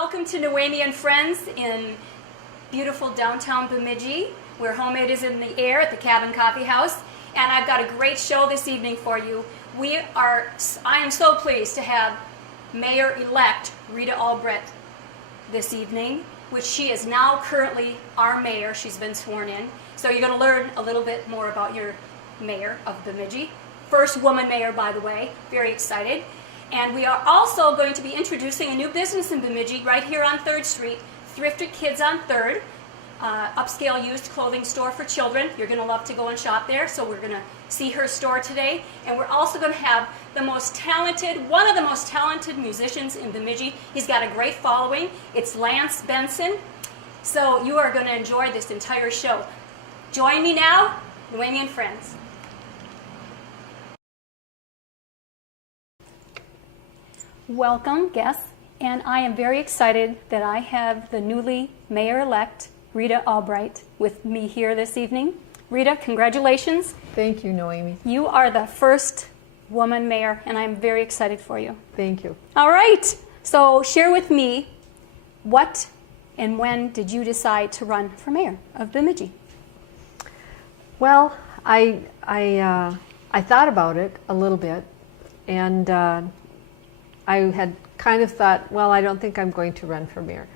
welcome to Noemi and Friends in beautiful downtown Bemidji, where Homemade is in the air at the Cabin Coffee House. And I've got a great show this evening for you. I am so pleased to have Mayor-elect Rita Albright this evening, which she is now currently our mayor. She's been sworn in. So you're going to learn a little bit more about your mayor of Bemidji. First woman mayor, by the way. Very excited. And we are also going to be introducing a new business in Bemidji right here on 3rd Street, Thrifted Kids on 3rd, upscale used clothing store for children. You're going to love to go and shop there, so we're going to see her store today. And we're also going to have one of the most talented musicians in Bemidji. He's got a great following. It's Lance Benson. So you are going to enjoy this entire show. Join me now, Noemi and Friends. Welcome, guests, and I am very excited that I have the newly mayor-elect Rita Albright with me here this evening. Rita, congratulations. Thank you, Noemi. You are the first woman mayor, and I'm very excited for you. Thank you. All right, so share with me, what and when did you decide to run for mayor of Bemidji? Well, I thought about it a little bit, and I had kind of thought, well, I don't think I'm going to run for mayor.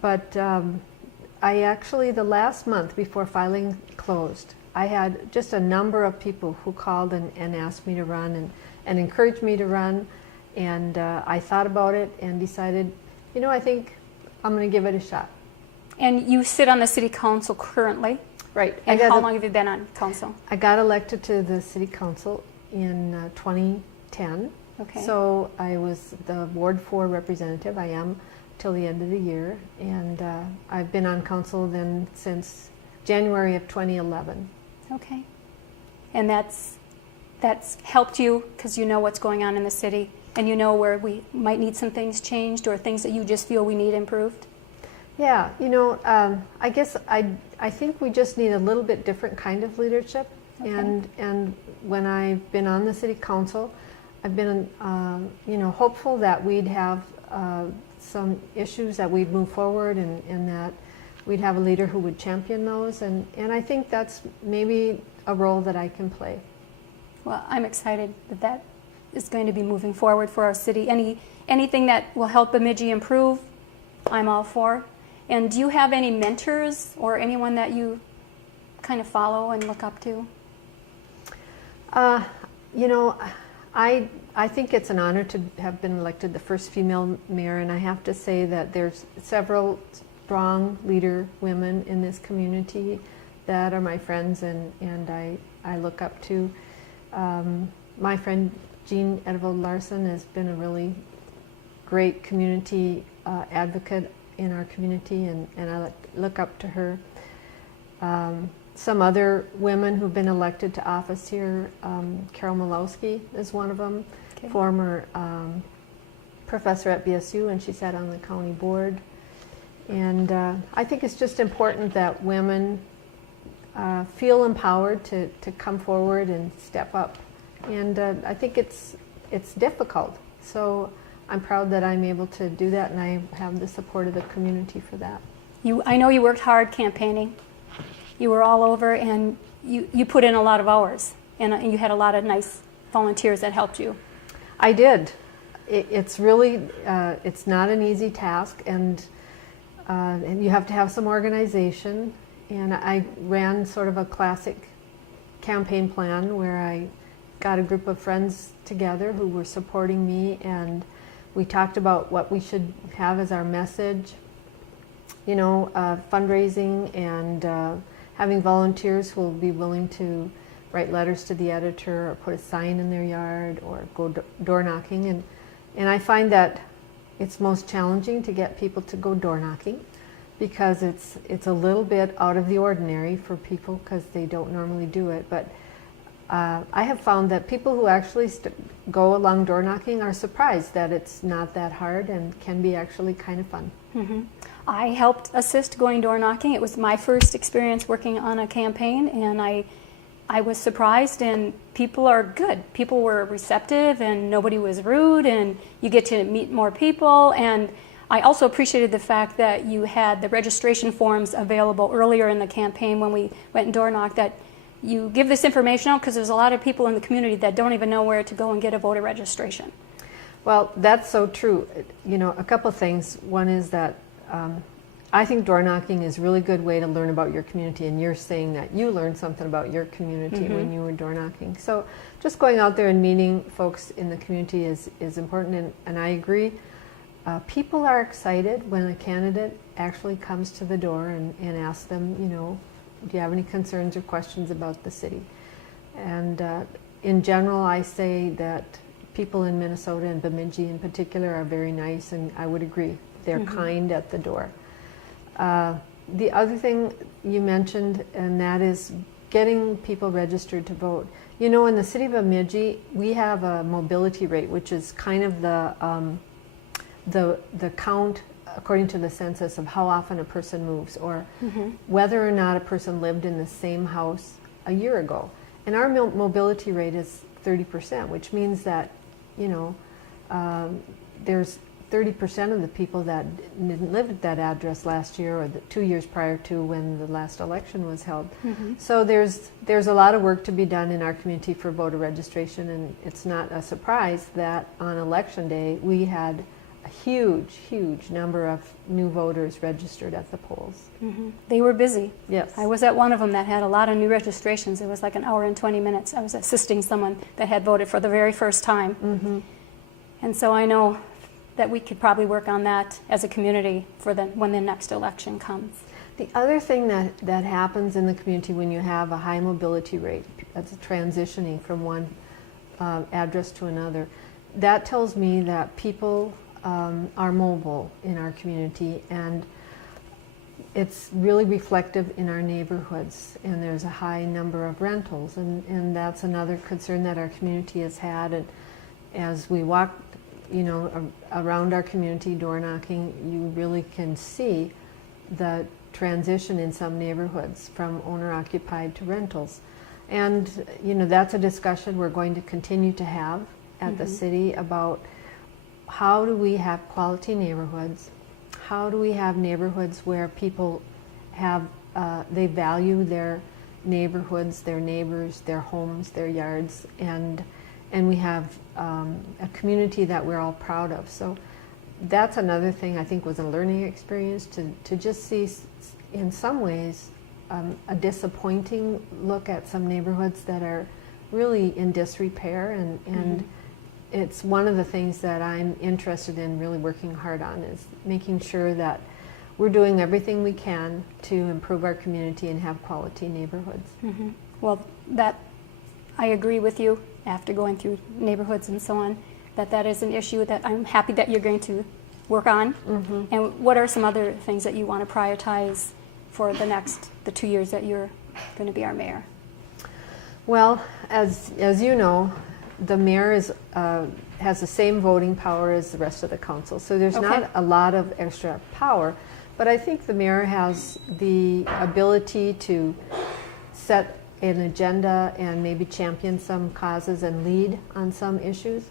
But I actually, the last month before filing closed, I had just a number of people who called and asked me to run and encouraged me to run. And I thought about it and decided, you know, I think I'm going to give it a shot. And you sit on the city council currently? Right. And how long have you been on council? I got elected to the city council in 2010. Okay. So I was the Ward 4 representative. I am till the end of the year. And I've been on council then since January of 2011. Okay. And that's helped you because you know what's going on in the city and you know where we might need some things changed or things that you just feel we need improved? Yeah, you know, I guess I think we just need a little bit different kind of leadership. Okay. And when I've been on the city council, I've been, hopeful that we'd have some issues that we'd move forward and that we'd have a leader who would champion those. And I think that's maybe a role that I can play. Well, I'm excited that is going to be moving forward for our city. Anything that will help Bemidji improve, I'm all for. And do you have any mentors or anyone that you kind of follow and look up to? I think it's an honor to have been elected the first female mayor, and I have to say that there's several strong leader women in this community that are my friends and I look up to. My friend Jean Edvald Larson has been a really great community advocate in our community, and I look up to her. Some other women who've been elected to office here, Carol Malowski is one of them, okay. Former professor at BSU, and she sat on the county board. And I think it's just important that women feel empowered to come forward and step up. And I think it's difficult. So I'm proud that I'm able to do that, and I have the support of the community for that. I know you worked hard campaigning. You were all over, and you put in a lot of hours, and you had a lot of nice volunteers that helped you. I did. It's really, it's not an easy task, and you have to have some organization. And I ran sort of a classic campaign plan where I got a group of friends together who were supporting me, and we talked about what we should have as our message, you know, fundraising and having volunteers who will be willing to write letters to the editor or put a sign in their yard or go door knocking. And I find that it's most challenging to get people to go door knocking because it's a little bit out of the ordinary for people because they don't normally do it. But I have found that people who actually go along door knocking are surprised that it's not that hard and can be actually kind of fun. Mm-hmm. I helped assist going door knocking. It was my first experience working on a campaign, and I was surprised, and people are good. People were receptive, and nobody was rude, and you get to meet more people, and I also appreciated the fact that you had the registration forms available earlier in the campaign when we went and door knocked, that you give this information out because there's a lot of people in the community that don't even know where to go and get a voter registration. Well, that's so true. You know, a couple things. One is that I think door knocking is a really good way to learn about your community, and you're saying that you learned something about your community when you were door knocking. So just going out there and meeting folks in the community is important, and I agree. People are excited when a candidate actually comes to the door and asks them, you know, do you have any concerns or questions about the city? And in general, I say that people in Minnesota and Bemidji in particular are very nice, and I would agree. They're kind at the door. The other thing you mentioned, and that is getting people registered to vote. You know, in the city of Bemidji, we have a mobility rate, which is kind of the count according to the census of how often a person moves, or whether or not a person lived in the same house a year ago. And our mobility rate is 30%, which means that, you know, there's 30% of the people that didn't live at that address last year or the 2 years prior to when the last election was held. So there's a lot of work to be done in our community for voter registration, and it's not a surprise that on election day we had a huge number of new voters registered at the polls. They were busy. Yes. I was at one of them that had a lot of new registrations. It was like an hour and 20 minutes. I was assisting someone that had voted for the very first time. And so I know that we could probably work on that as a community for when the next election comes. The other thing that happens in the community when you have a high mobility rate, that's transitioning from one address to another, that tells me that people are mobile in our community, and it's really reflective in our neighborhoods, and there's a high number of rentals, and that's another concern that our community has had. And as we walk, you know, around our community door knocking, you really can see the transition in some neighborhoods from owner occupied to rentals. And you know, that's a discussion we're going to continue to have at the city about how do we have quality neighborhoods, how do we have neighborhoods where people have they value their neighborhoods, their neighbors, their homes, their yards, and we have a community that we're all proud of. So that's another thing I think was a learning experience, to just see in some ways a disappointing look at some neighborhoods that are really in disrepair, and it's one of the things that I'm interested in really working hard on, is making sure that we're doing everything we can to improve our community and have quality neighborhoods. Well, that I agree with you. After going through neighborhoods and so on, that is an issue that I'm happy that you're going to work on. And what are some other things that you want to prioritize for the 2 years that you're going to be our mayor? Well, as you know, the mayor has the same voting power as the rest of the council, so there's not a lot of extra power, but I think the mayor has the ability to set an agenda and maybe champion some causes and lead on some issues.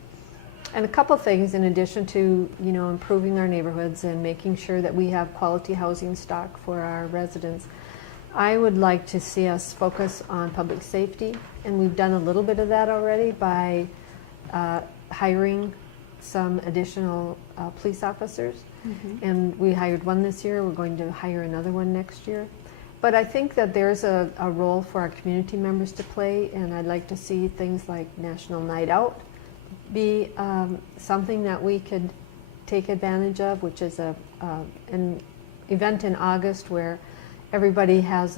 And a couple things in addition to, you know, improving our neighborhoods and making sure that we have quality housing stock for our residents. I would like to see us focus on public safety, and we've done a little bit of that already by hiring some additional police officers. And we hired one this year. We're going to hire another one next year. But I think that there's a role for our community members to play, and I'd like to see things like National Night Out be something that we could take advantage of, which is an event in August where everybody has,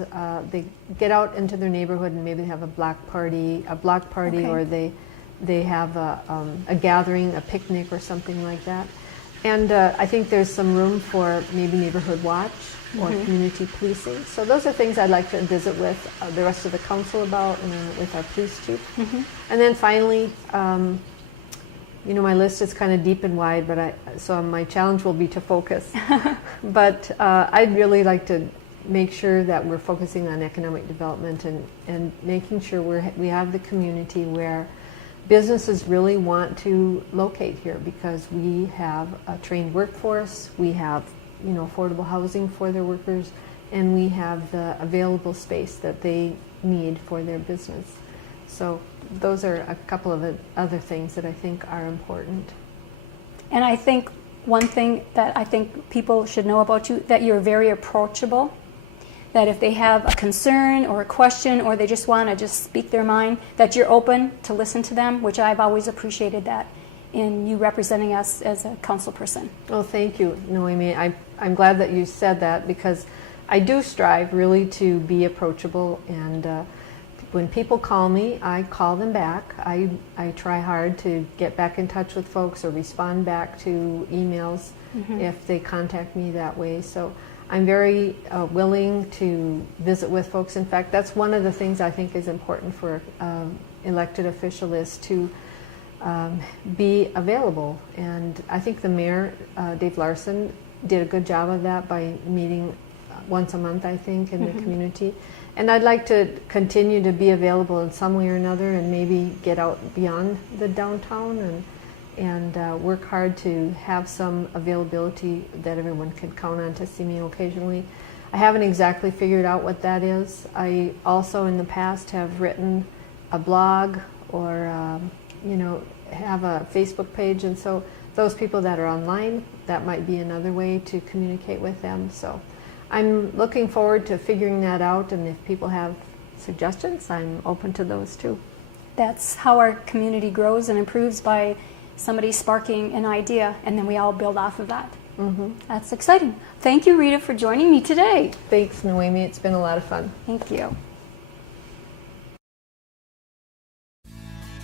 they get out into their neighborhood and maybe have a block party, or they have a gathering, a picnic or something like that. And I think there's some room for maybe neighborhood watch or community policing. So those are things I'd like to visit with the rest of the council about, and with our police chief. And then finally, you know, my list is kind of deep and wide, but so my challenge will be to focus. But I'd really like to make sure that we're focusing on economic development and making sure we have the community where businesses really want to locate here because we have a trained workforce, we have affordable housing for their workers, and we have the available space that they need for their business. So those are a couple of other things that I think are important. And I think one thing that I think people should know about you, that you're very approachable, that if they have a concern or a question or they just want to just speak their mind, that you're open to listen to them, which I've always appreciated that in you representing us as a council person. Well, thank you, Noemi. I'm glad that you said that because I do strive really to be approachable, and when people call me, I call them back. I try hard to get back in touch with folks or respond back to emails if they contact me that way. So I'm very willing to visit with folks. In fact, that's one of the things I think is important for elected official is to be available. And I think the mayor, Dave Larson, did a good job of that by meeting once a month, I think, in the community. And I'd like to continue to be available in some way or another and maybe get out beyond the downtown and work hard to have some availability that everyone can count on to see me occasionally. I haven't exactly figured out what that is. I also in the past have written a blog or have a Facebook page, and so those people that are online, that might be another way to communicate with them. So I'm looking forward to figuring that out, and if people have suggestions, I'm open to those too. That's how our community grows and improves, by somebody sparking an idea, and then we all build off of that. That's exciting. Thank you, Rita, for joining me today. Thanks, Noemi. It's been a lot of fun. Thank you.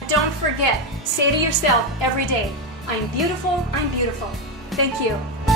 Don't forget, say to yourself every day, I'm beautiful, I'm beautiful. Thank you.